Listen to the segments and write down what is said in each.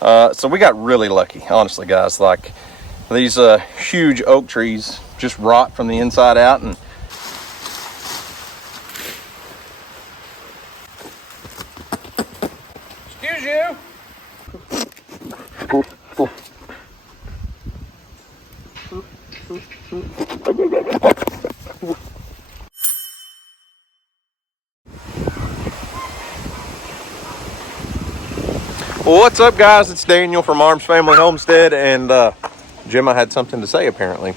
So we got really lucky, honestly, guys. Like, these huge oak trees just rot from the inside out, and excuse you. Well, what's up, guys? It's Daniel from Arms Family Homestead, and Gemma had something to say, apparently.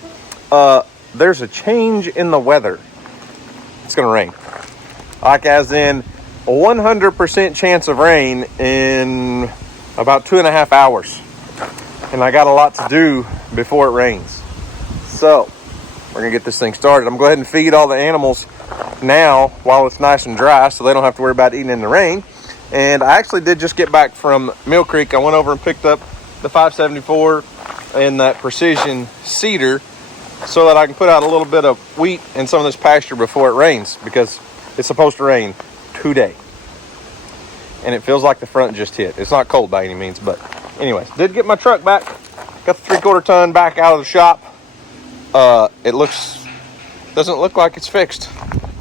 There's a change in the weather. It's gonna rain. Like, as in 100% chance of rain in about 2.5 hours. And I got a lot to do before it rains. So, we're gonna get this thing started. I'm gonna go ahead and feed all the animals now while it's nice and dry so they don't have to worry about eating in the rain. And I actually did just get back from Mill Creek. I went over and picked up the 574 and that precision cedar so that I can put out a little bit of wheat in some of this pasture before it rains, because it's supposed to rain today. And it feels like the front just hit. It's not cold by any means, but anyways, did get my truck back. Got the 3/4 ton back out of the shop. It doesn't look like it's fixed.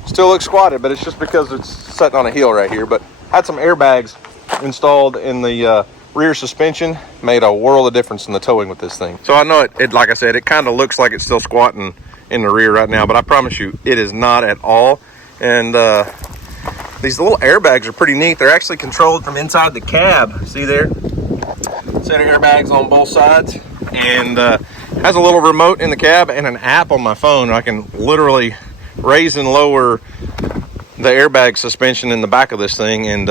Still looks squatted, but it's just because it's sitting on a hill right here. But had some airbags installed in the rear suspension. Made a world of difference in the towing with this thing. So I know it like I said, it kind of looks like it's still squatting in the rear right now, but I promise you it is not at all. And these little airbags are pretty neat. They're actually controlled from inside the cab. See there? Set of airbags on both sides, and has a little remote in the cab and an app on my phone. I can literally raise and lower the airbag suspension in the back of this thing, and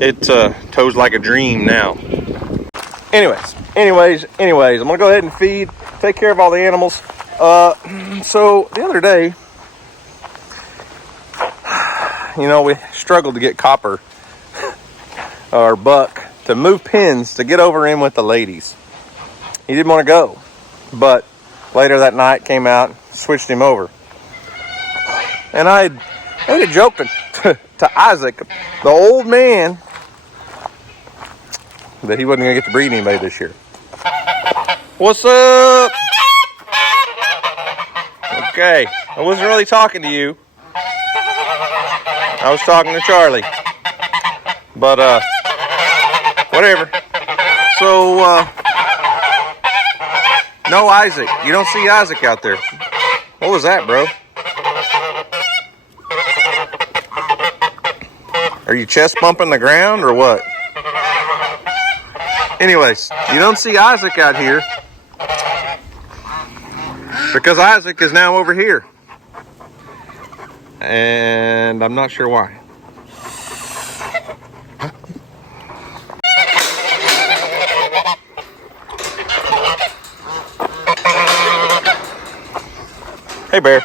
it tows like a dream now. Anyways, I'm gonna go ahead and feed, take care of all the animals. So the other day, you know, we struggled to get Copper, or Buck, to move pins to get over in with the ladies. He didn't want to go, but later that night came out, switched him over. And I made a joke to Isaac, the old man, that he wasn't going to get to breed anybody this year. What's up? Okay, I wasn't really talking to you. I was talking to Charlie. But, whatever. So, no Isaac. You don't see Isaac out there. What was that, bro? Are you chest bumping the ground or what? Anyways, you don't see Isaac out here because Isaac is now over here. And I'm not sure why. Hey, Bear.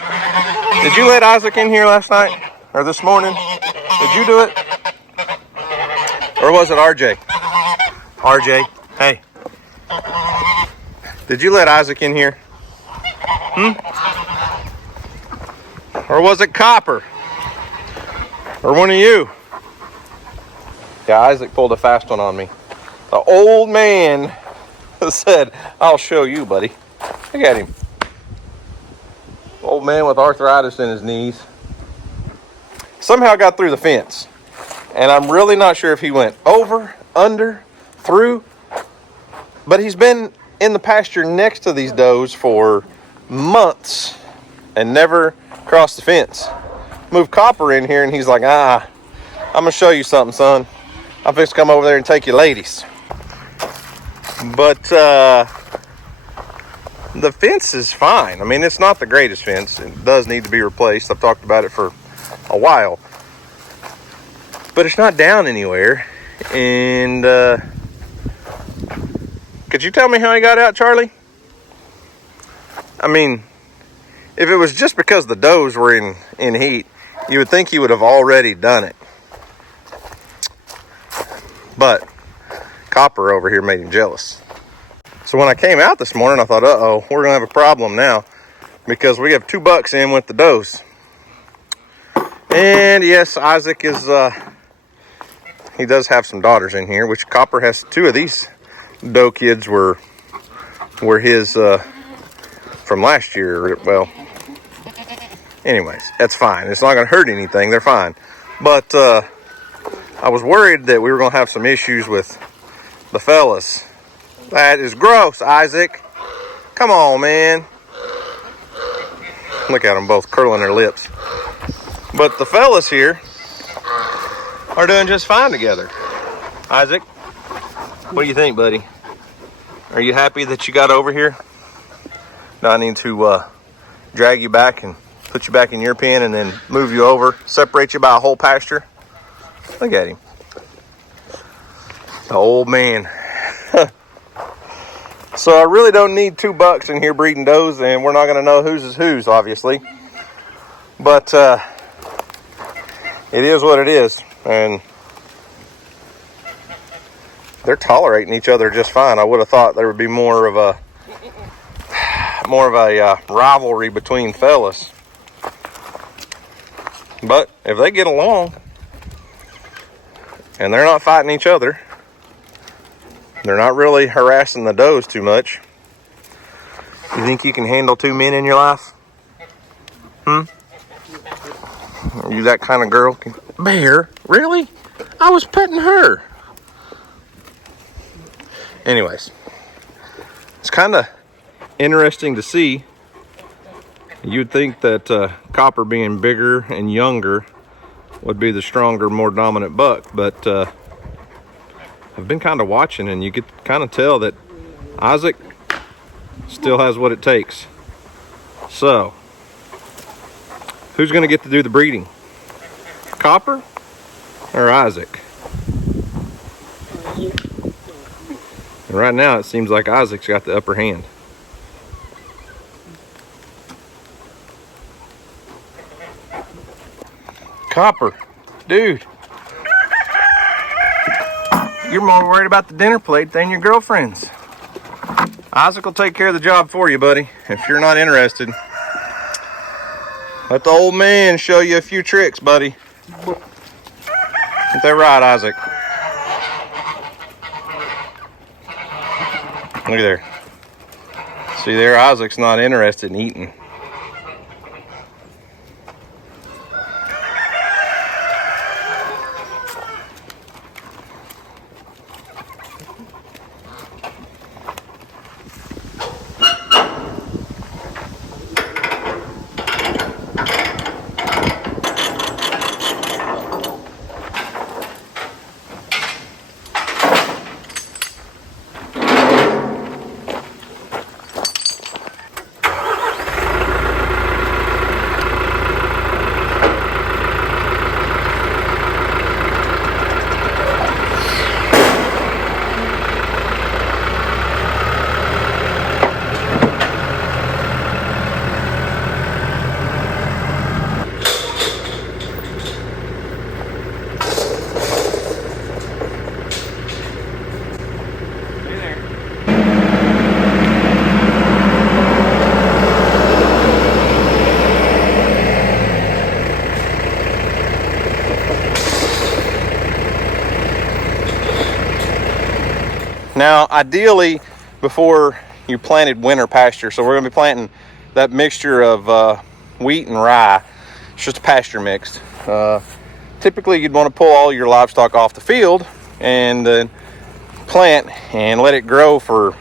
Did you let Isaac in here last night? Or this morning? Did you do it? Or was it RJ? RJ, hey. Did you let Isaac in here? Or was it Copper? Or one of you? Yeah, Isaac pulled a fast one on me. The old man said, I'll show you, buddy. Look at him. Old man with arthritis in his knees. Somehow got through the fence. And I'm really not sure if he went over, under, through. But he's been in the pasture next to these does for months and never crossed the fence. Moved Copper in here and he's like, I'm going to show you something, son. I'm fixing to come over there and take you ladies. But the fence is fine. I mean, it's not the greatest fence. It does need to be replaced. I've talked about it for a while. But it's not down anywhere. And could you tell me how he got out, Charlie? I mean, if it was just because the does were in heat, you would think he would have already done it. But Copper over here made him jealous. So when I came out this morning, I thought, uh-oh, we're going to have a problem now, because we have 2 bucks in with the does. And yes, Isaac is, he does have some daughters in here, which Copper has 2 of these doe kids were his from last year. Well, anyways, that's fine. It's not going to hurt anything. They're fine. But I was worried that we were going to have some issues with the fellas. That is gross, Isaac. Come on, man. Look at them both curling their lips. But the fellas here are doing just fine together. Isaac, what do you think, buddy? Are you happy that you got over here? Now I need to drag you back and put you back in your pen and then move you over, separate you by a whole pasture. Look at him. The old man. So I really don't need 2 bucks in here breeding does, and we're not going to know whose is whose, obviously. But it is what it is, and they're tolerating each other just fine. I would have thought there would be more of a rivalry between fellas. But if they get along and they're not fighting each other, they're not really harassing the does too much. You think you can handle 2 men in your life? Are you that kind of girl? Bear? Really? I was petting her. Anyways, it's kind of interesting to see. You'd think that Copper, being bigger and younger, would be the stronger, more dominant buck, but I've been kind of watching, and you could kind of tell that Isaac still has what it takes. So, who's going to get to do the breeding? Copper or Isaac? And right now, it seems like Isaac's got the upper hand. Copper, dude. You're more worried about the dinner plate than your girlfriend's. Isaac will take care of the job for you, buddy. If you're not interested, let the old man show you a few tricks, buddy. Ain't that right, Isaac? Look at there. See there, Isaac's not interested in eating. Now, ideally, before you planted winter pasture, so we're going to be planting that mixture of wheat and rye. It's just a pasture mixed. Typically, you'd want to pull all your livestock off the field and plant and let it grow for,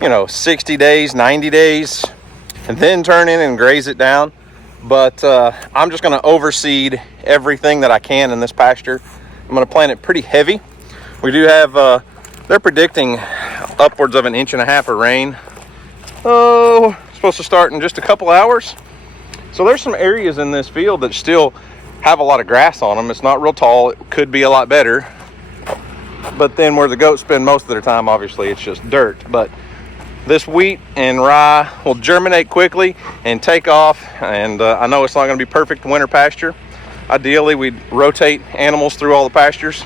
60 days, 90 days, and then turn in and graze it down. But I'm just going to overseed everything that I can in this pasture. I'm going to plant it pretty heavy. We do have... they're predicting upwards of 1.5 inches of rain. Oh, supposed to start in just a couple hours. So there's some areas in this field that still have a lot of grass on them. It's not real tall. It could be a lot better. But then where the goats spend most of their time, obviously, it's just dirt. But this wheat and rye will germinate quickly and take off. And I know it's not going to be perfect winter pasture. Ideally, we'd rotate animals through all the pastures.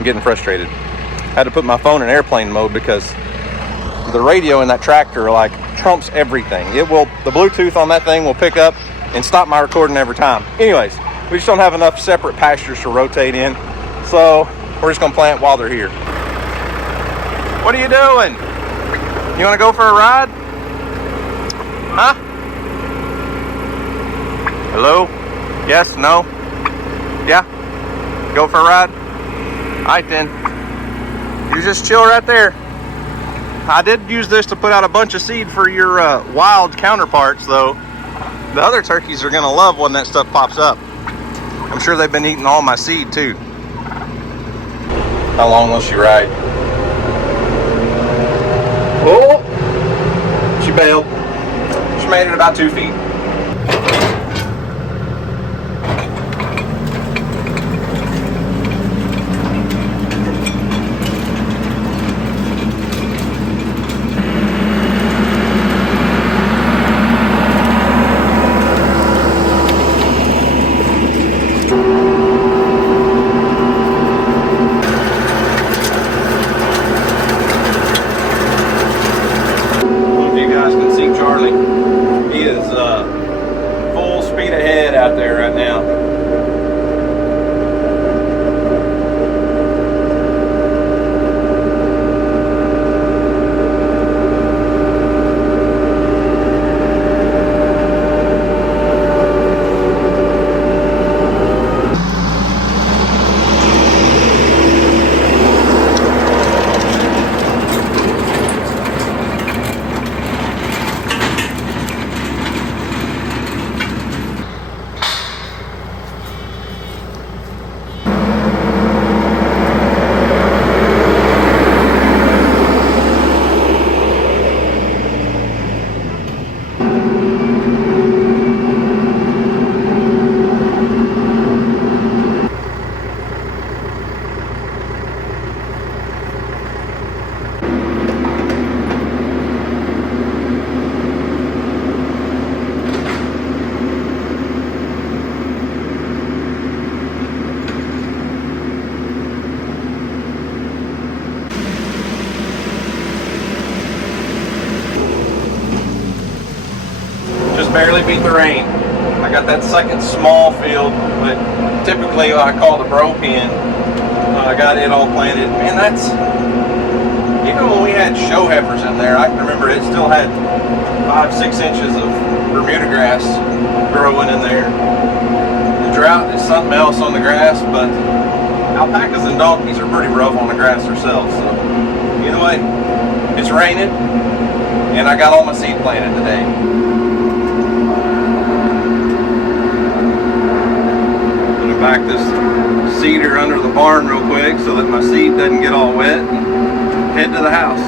I'm getting frustrated. I had to put my phone in airplane mode because the radio in that tractor trumps everything. The Bluetooth on that thing will pick up and stop my recording every time. Anyways, We just don't have enough separate pastures to rotate in. So we're just gonna plant while they're here. What are you doing? You wanna go for a ride? Huh? Hello? Yes, no? Yeah? Go for a ride? All right then. You just chill right there. I did use this to put out a bunch of seed for your wild counterparts, though. The other turkeys are gonna love when that stuff pops up. I'm sure they've been eating all my seed too. How long will she ride? Oh! She bailed. She made it about 2 feet. Out there right now. Barely beat the rain. I got that second small field, but typically I call the bro pen. I got it all planted. Man, that's, even when we had show heifers in there, I can remember it still had 5-6 inches of Bermuda grass growing in there. The drought is something else on the grass, but alpacas and donkeys are pretty rough on the grass themselves. So either way, it's raining, and I got all my seed planted today. Back this cedar under the barn real quick so that my seed doesn't get all wet, and head to the house.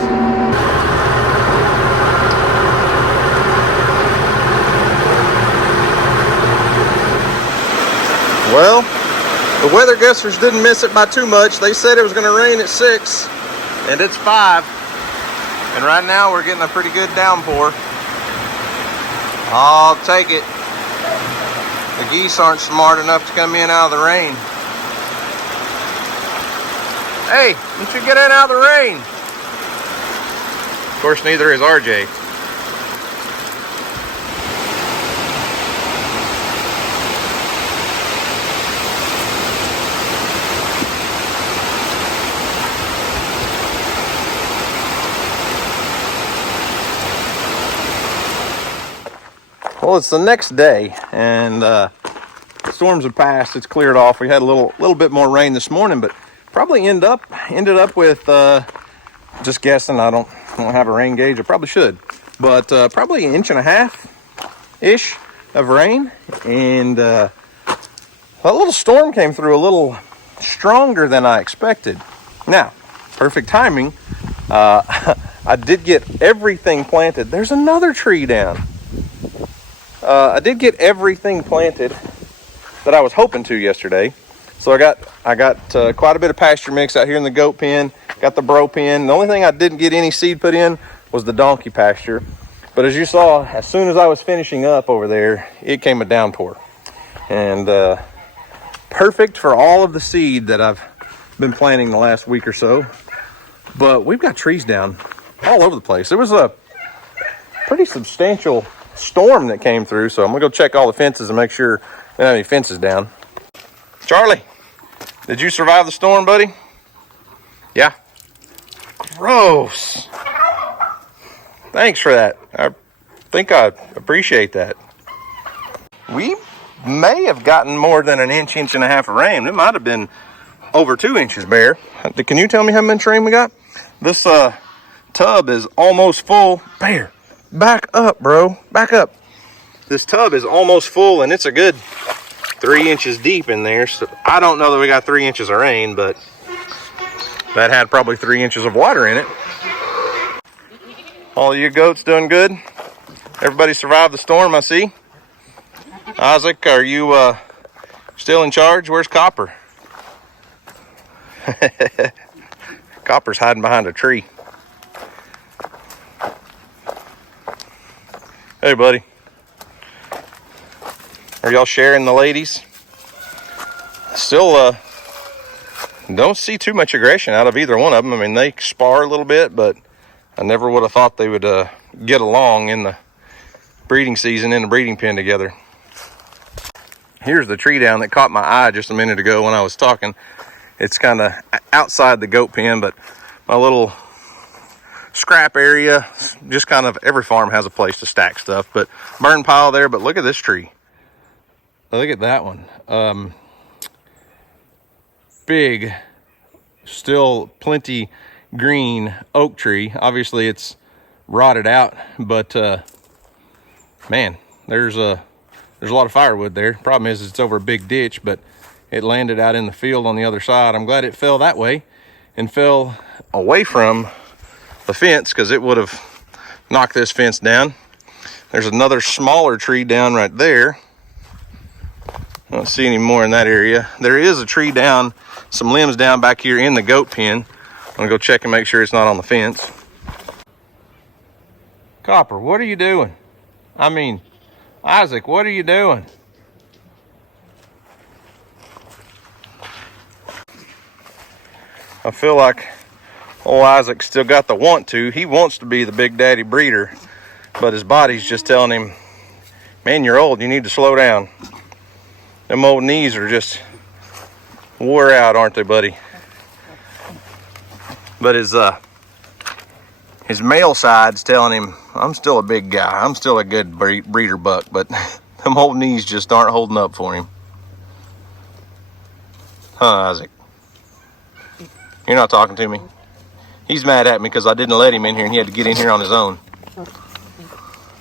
Well, the weather guessers didn't miss it by too much. They said it was going to rain at 6 and it's 5, and right now we're getting a pretty good downpour. I'll take it. The geese aren't smart enough to come in out of the rain. Hey, you should get in out of the rain. Of course, neither is RJ. Well, it's the next day, and the storms have passed. It's cleared off. We had a little bit more rain this morning, but probably ended up with just guessing. I don't have a rain gauge. I probably should, but probably 1.5 inches ish of rain, and a little storm came through a little stronger than I expected. Now, perfect timing. I did get everything planted. There's another tree down. I did get everything planted that I was hoping to yesterday. So I got quite a bit of pasture mix out here in the goat pen. Got the bro pen. The only thing I didn't get any seed put in was the donkey pasture. But as you saw, as soon as I was finishing up over there, it came a downpour. And perfect for all of the seed that I've been planting the last week or so. But we've got trees down all over the place. It was a pretty substantial storm that came through, so I'm gonna go check all the fences and make sure we don't have any fences down. Charlie, did you survive the storm, buddy? Yeah. Gross. Thanks for that. I think I appreciate that. We may have gotten more than an inch, inch and a half of rain. It might have been over 2 inches, Bear. Can you tell me how much rain we got? This tub is almost full. Bear, back up, bro. Back up. This tub is almost full, and it's a good 3 inches deep in there. So I don't know that we got 3 inches of rain, but that had probably 3 inches of water in it. All you goats doing good? Everybody survived the storm, I see. Isaac, are you still in charge? Where's Copper? Copper's hiding behind a tree. Hey, buddy. Are y'all sharing the ladies? Still don't see too much aggression out of either one of them. I mean, they spar a little bit, but I never would have thought they would get along in the breeding season in the breeding pen together. Here's the tree down that caught my eye just a minute ago when I was talking. It's kind of outside the goat pen, but my little scrap area, just kind of every farm has a place to stack stuff, but burn pile there. But look at this tree. Look at that one. Big, still plenty green oak tree. Obviously it's rotted out, but man, there's a lot of firewood there. Problem is it's over a big ditch, but it landed out in the field on the other side. I'm glad it fell that way and fell away from the fence, because it would have knocked this fence down. There's another smaller tree down right there. I don't see any more in that area. There is a tree down, some limbs down back here in the goat pen. I'm gonna go check and make sure it's not on the fence. Copper, what are you doing? I mean, Isaac, what are you doing? I feel like old Isaac still got the want to. He wants to be the big daddy breeder, but his body's just telling him, man, you're old, you need to slow down. Them old knees are just wore out, aren't they, buddy? But his male side's telling him, I'm still a big guy. I'm still a good breeder buck, but them old knees just aren't holding up for him. Huh, Isaac? You're not talking to me? He's mad at me because I didn't let him in here and he had to get in here on his own.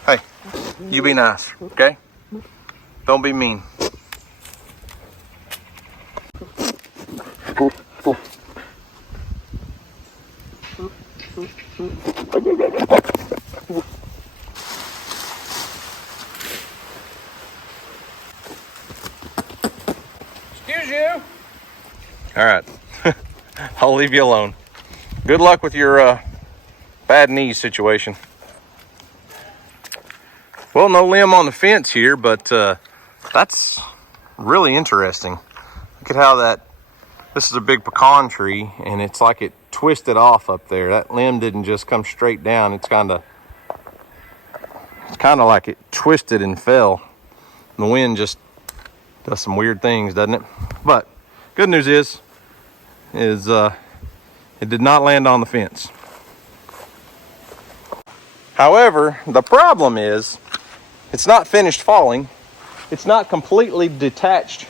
Hey, you be nice, okay? Don't be mean. Excuse you. All right. I'll leave you alone. Good luck with your bad knee situation. Well, no limb on the fence here, but that's really interesting. Look at how this is a big pecan tree, and it's like it twisted off up there. That limb didn't just come straight down. It's kind of like it twisted and fell. The wind just does some weird things, doesn't it? But good news is it did not land on the fence. However, the problem is it's not finished falling. It's not completely detached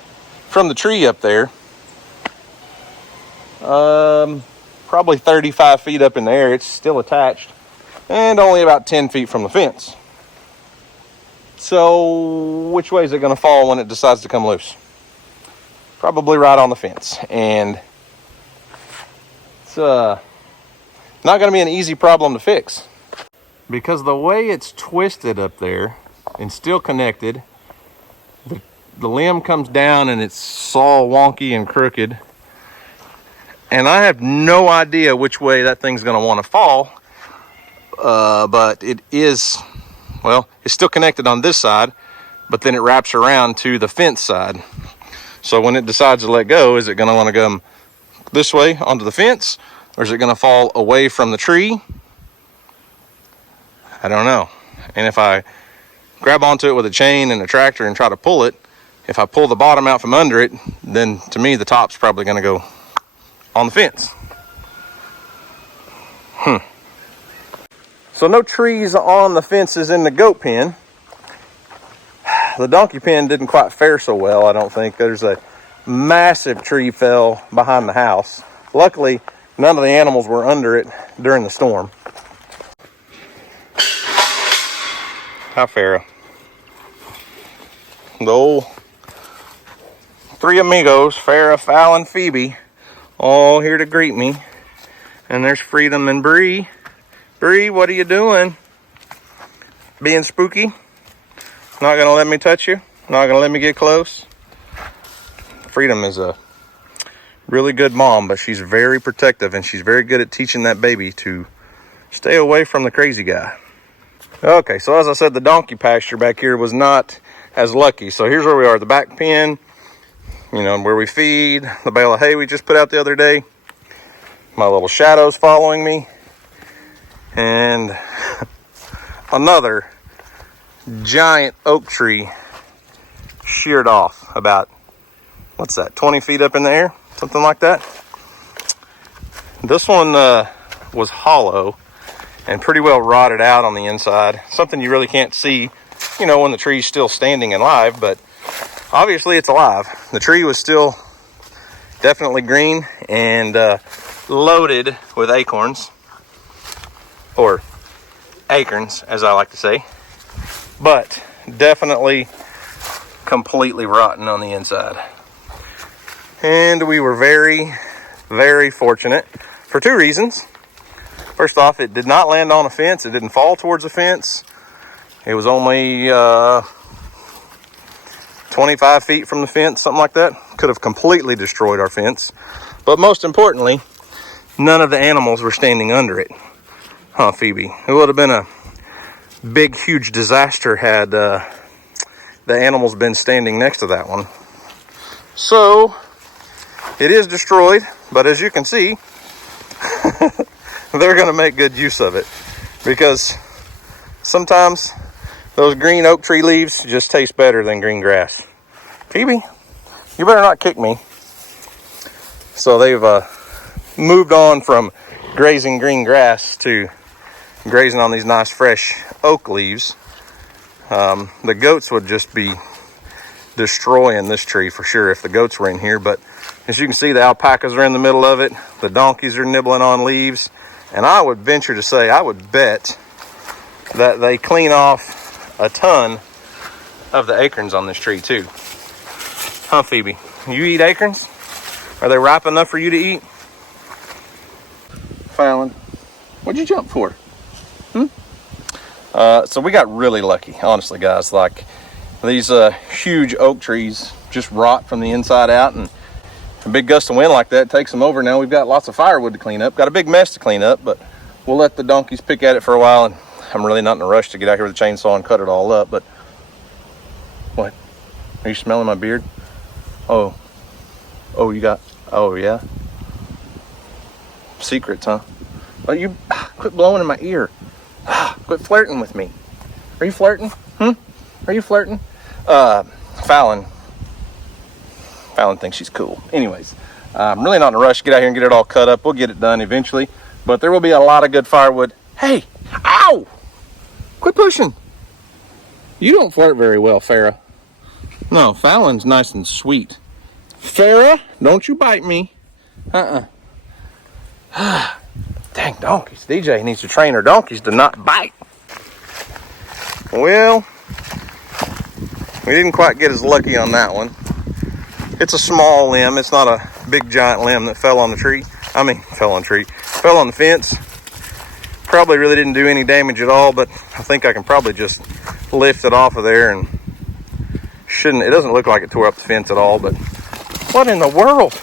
from the tree up there. Probably 35 feet up in the air. It's still attached and only about 10 feet from the fence. So which way is it going to fall when it decides to come loose? Probably right on the fence. And it's not going to be an easy problem to fix, because the way it's twisted up there and still connected, the limb comes down and it's all wonky and crooked, and I have no idea which way that thing's going to want to fall. But it is, well, it's still connected on this side, but then it wraps around to the fence side. So when it decides to let go, is it going to want to come this way onto the fence, or is it going to fall away from the tree? I don't know. And if I grab onto it with a chain and a tractor and try to pull it, if I pull the bottom out from under it, then to me the top's probably going to go on the fence. So no trees on the fences in the goat pen. The donkey pen didn't quite fare so well, I don't think. There's a massive tree fell behind the house. Luckily, none of the animals were under it during the storm. Hi, Farrah. The old three amigos, Farrah, Fallon, Phoebe, all here to greet me. And there's Freedom and Bree. Bree, what are you doing? Being spooky? Not gonna let me touch you? Not gonna let me get close? Freedom is a really good mom, but she's very protective and she's very good at teaching that baby to stay away from the crazy guy. Okay, so as I said, the donkey pasture back here was not as lucky. So here's where we are, the back pen, you know, where we feed, the bale of hay we just put out the other day. My little shadow's following me. And another giant oak tree sheared off about, what's that, 20 feet up in the air? Something like that. This one was hollow and pretty well rotted out on the inside. Something you really can't see, you know, when the tree's still standing and live, but obviously it's alive. The tree was still definitely green and loaded with acorns. Or acorns, as I like to say, but definitely completely rotten on the inside. And we were very, very fortunate for two reasons. First off, it did not land on a fence. It didn't fall towards a fence. It was only 25 feet from the fence, something like that. Could have completely destroyed our fence. But most importantly, none of the animals were standing under it. Huh, Phoebe? It would have been a big, huge disaster had the animals been standing next to that one. So, it is destroyed, but as you can see, they're going to make good use of it. Because sometimes those green oak tree leaves just taste better than green grass. Phoebe, you better not kick me. So they've moved on from grazing green grass to grazing on these nice fresh oak leaves. The goats would just be destroying this tree for sure if the goats were in here, but as you can see, the alpacas are in the middle of it. The donkeys are nibbling on leaves, and I would venture to say, I would bet that they clean off a ton of the acorns on this tree too. Huh, Phoebe? You eat acorns? Are they ripe enough for you to eat? Fallon, what'd you jump for? So we got really lucky, honestly, guys. Like, these huge oak trees just rot from the inside out, and a big gust of wind like that takes them over. Now we've got lots of firewood to clean up. Got a big mess to clean up, but we'll let the donkeys pick at it for a while, and I'm really not in a rush to get out here with a chainsaw and cut it all up. But what? Are you smelling my beard? Oh, you got, oh yeah? Secrets, huh? Oh, you quit blowing in my ear. Quit flirting with me. Are you flirting? Are you flirting? Fallon thinks she's cool. Anyways, I'm really not in a rush to get out here and get it all cut up. We'll get it done eventually, but there will be a lot of good firewood. Hey, ow! Quit pushing. You don't flirt very well, Farrah. No, Fallon's nice and sweet. Farrah, don't you bite me. Dang donkeys. DJ needs to train her donkeys to not bite. Well, we didn't quite get as lucky on that one. It's a small limb. It's not a big giant limb that fell on the tree. Fell on the fence. Probably really didn't do any damage at all, but I think I can probably just lift it off of there and it doesn't look like it tore up the fence at all, but what in the world?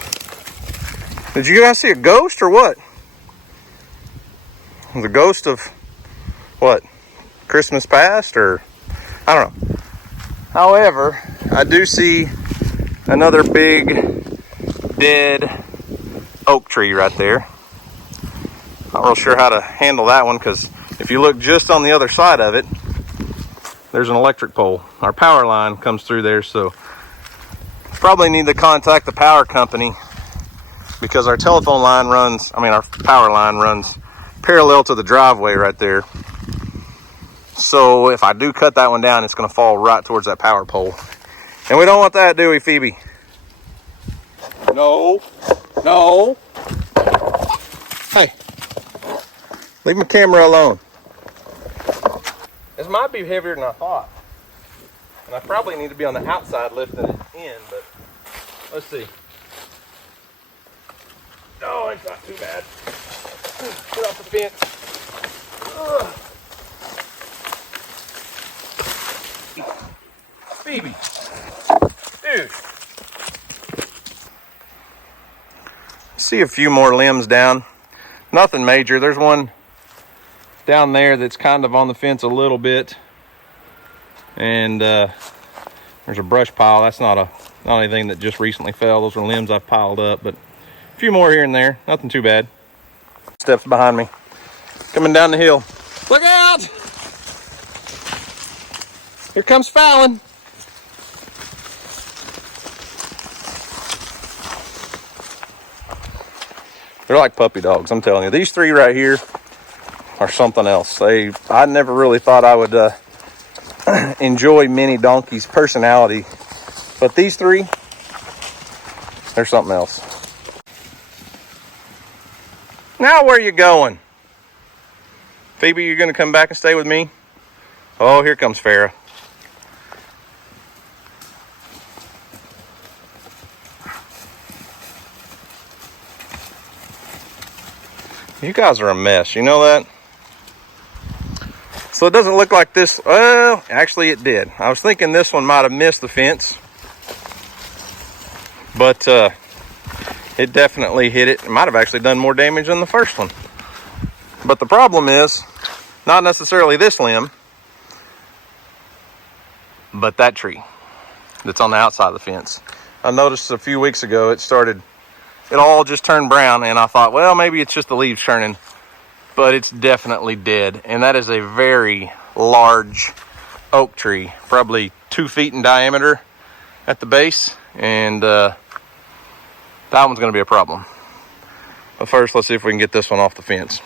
Did you guys see a ghost or what? The ghost of what? Christmas past, or I don't know. However, I do see another big dead oak tree right there. Not real sure how to handle that one, because if you look just on the other side of it, there's an electric pole. Our power line comes through there, so Probably need to contact the power company because our telephone line runs, our power line runs parallel to the driveway right there. So if I do cut that one down, it's going to fall right towards that power pole. And we don't want that, do we, Phoebe? No. No. Hey. Leave my camera alone. This might be heavier than I thought. And I probably need to be on the outside lifting it in, but let's see. No, it's not too bad. Get off the fence. Ugh. Phoebe. Dude. See a few more limbs down. Nothing major. There's one down there that's kind of on the fence a little bit. And there's a brush pile. That's not anything that just recently fell. Those are limbs I've piled up, but a few more here and there. Nothing too bad. Steps behind me. Coming down the hill. Look out! Here comes Fallon. They're like puppy dogs, I'm telling you. These three right here are something else. I never really thought I would enjoy mini donkeys' personality, but these three, they're something else. Now where are you going? Phoebe, you're gonna come back and stay with me? Oh, here comes Farrah. You guys are a mess, you know that? So it doesn't look like this. Well, actually it did. I was thinking this one might have missed the fence, but it definitely hit it. It might have actually done more damage than the first one. But the problem is not necessarily this limb, but that tree that's on the outside of the fence. I noticed a few weeks ago it all just turned brown, and I thought, well, maybe it's just the leaves turning, but it's definitely dead. And that is a very large oak tree, probably 2 feet in diameter at the base, and that one's going to be a problem. But first, let's see if we can get this one off the fence.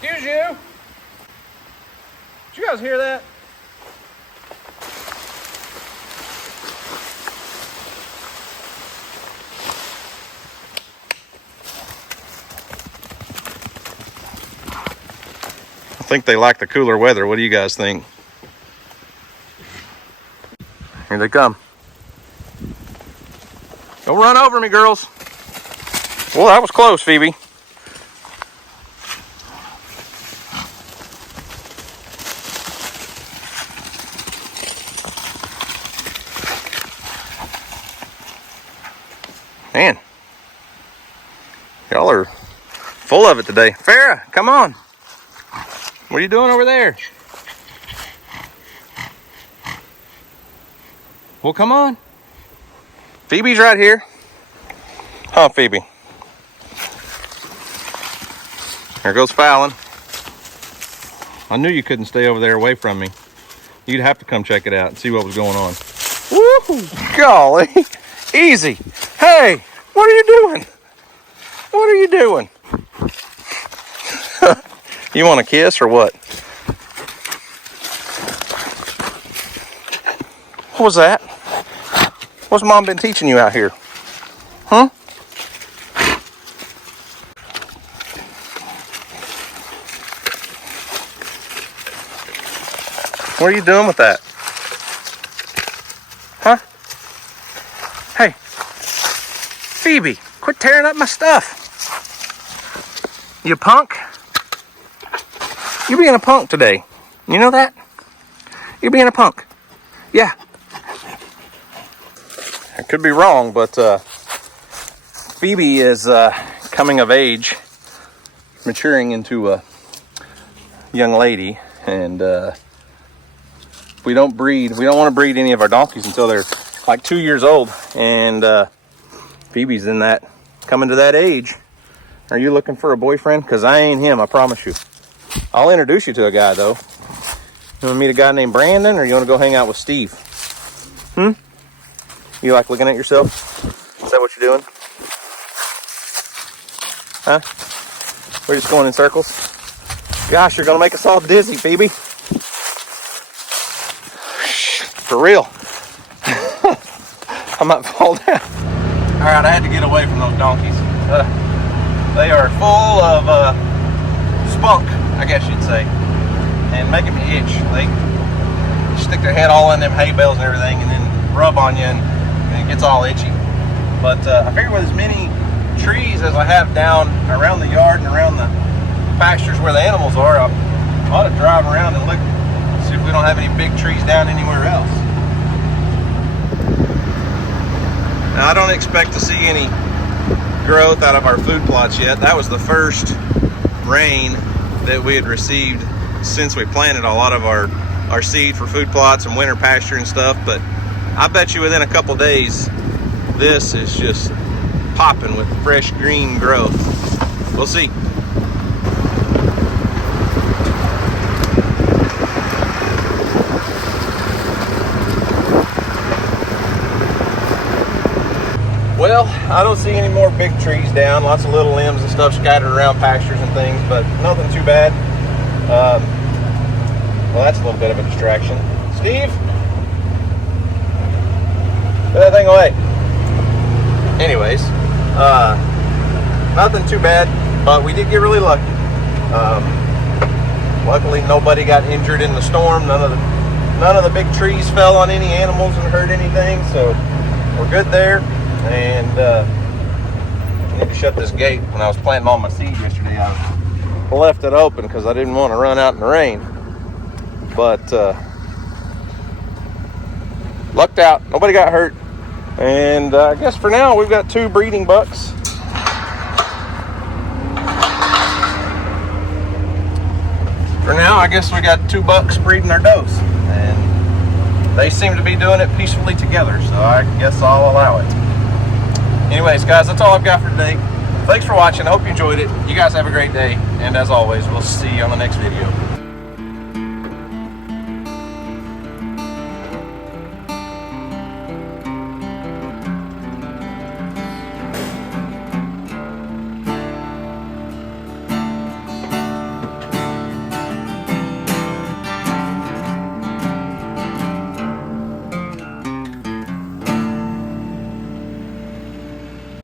Excuse you. Did you guys hear that? I think they like the cooler weather. What do you guys think? Here they come. Don't run over me, girls. Well, that was close, Phoebe. Man, y'all are full of it today. Farrah, come on. What are you doing over there? Well, come on. Phoebe's right here. Huh, Phoebe? There goes Fallon. I knew you couldn't stay over there away from me. You'd have to come check it out and see what was going on. Woo! Golly. Easy. Hey, what are you doing? What are you doing? You want a kiss or what? What was that? What's Mom been teaching you out here? Huh? What are you doing with that? Huh? Hey, Phoebe, quit tearing up my stuff. You punk? You're being a punk today. You know that? You're being a punk. Yeah. I could be wrong, but Phoebe is coming of age, maturing into a young lady, and we don't want to breed any of our donkeys until they're like 2 years old. And Phoebe's coming to that age. Are you looking for a boyfriend? Because I ain't him, I promise you. I'll introduce you to a guy though. You want to meet a guy named Brandon, or you want to go hang out with Steve? You like looking at yourself? Is that what you're doing? Huh? We're just going in circles? Gosh, you're gonna make us all dizzy, Phoebe. For real. I might fall down. All right, I had to get away from those donkeys. They are full of spunk, I guess you'd say, and making me itch. They stick their head all in them hay bales and everything, and then rub on you, and it gets all itchy. But I figured with as many trees as I have down around the yard and around the pastures where the animals are, I ought to drive around and look, see if we don't have any big trees down anywhere else. Now, I don't expect to see any growth out of our food plots yet. That was the first rain that we had received since we planted a lot of our seed for food plots and winter pasture and stuff. But I bet you within a couple days, this is just popping with fresh green growth. We'll see. Well, I don't see any more big trees down. Lots of little limbs and stuff scattered around pastures and things, but nothing too bad. Well, that's a little bit of a distraction. Steve? Put that thing away. Anyways, nothing too bad, but we did get really lucky. Luckily, nobody got injured in the storm. None of the big trees fell on any animals and hurt anything, so we're good there. And I need to shut this gate. When I was planting all my seed yesterday, I left it open because I didn't want to run out in the rain. But lucked out. Nobody got hurt. And I guess for now, we've got 2 breeding bucks. For now, I guess we got 2 bucks breeding our does. And they seem to be doing it peacefully together, so I guess I'll allow it. Anyways, guys, that's all I've got for today. Thanks for watching. I hope you enjoyed it. You guys have a great day. And as always, we'll see you on the next video.